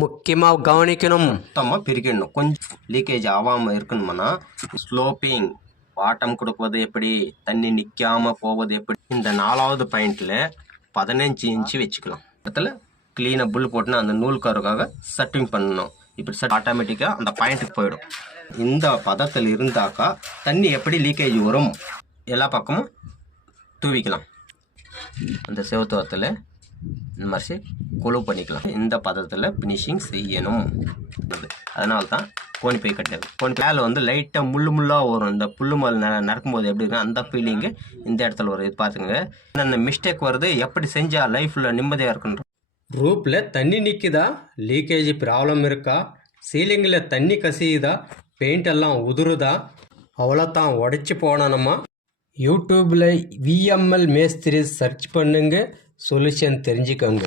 முக்கியமாக கவனிக்கணும். மொத்தமாக பிரிக்கணும். கொஞ்சம் லீக்கேஜ் ஆகாமல் இருக்கணும்னா ஸ்லோப்பிங் வாட்டம் கொடுப்பது எப்படி தண்ணி நிற்காமல் போவது எப்படி இந்த நாலாவது பாயிண்டில் பதினஞ்சு இன்ச்சு வச்சுக்கலாம். இடத்துல க்ளீனாக புல் போட்டுனா அந்த நூல்காருக்காக செட்டிங் பண்ணணும். இப்படி சட் ஆட்டோமேட்டிக்காக அந்த பாயிண்ட்டுக்கு போயிடும். இந்த பதத்தில் இருந்தாக்கா தண்ணி எப்படி லீக்கேஜ் வரும்? எல்லா பக்கமும் தூவிக்கலாம். அந்த செவத்துவத்தில் இந்த மாதிரி குழு பண்ணிக்கலாம். இந்த பதத்தில் ஃபினிஷிங் செய்யணும். அதனால தான் கோணி போய் கட்டுறது. கோணி மேலே வந்து லைட்டாக முள்ளு முள்ளாக வரும். இந்த புல்லு மல் ந நடக்கும்போது எப்படி இருக்கும் அந்த ஃபீலிங்கு இந்த இடத்துல வரும். இது பார்த்துங்க அந்த மிஸ்டேக் வருது எப்படி செஞ்சால் லைஃப்பில் நிம்மதியாக இருக்குன்ற ரூப்பில் தண்ணி நிற்குதா லீக்கேஜ் ப்ராப்ளம் இருக்கா? சீலிங்கில் தண்ணி கசியுதா? பெயிண்ட் எல்லாம் உதுருதா? அவ்வளோத்தான் உடச்சி போனோம்மா யூடியூப்பில் விஎம்எல் மேஸ்திரி சர்ச் பண்ணுங்க. சொல்யூஷன் தெரிஞ்சுக்கோங்க.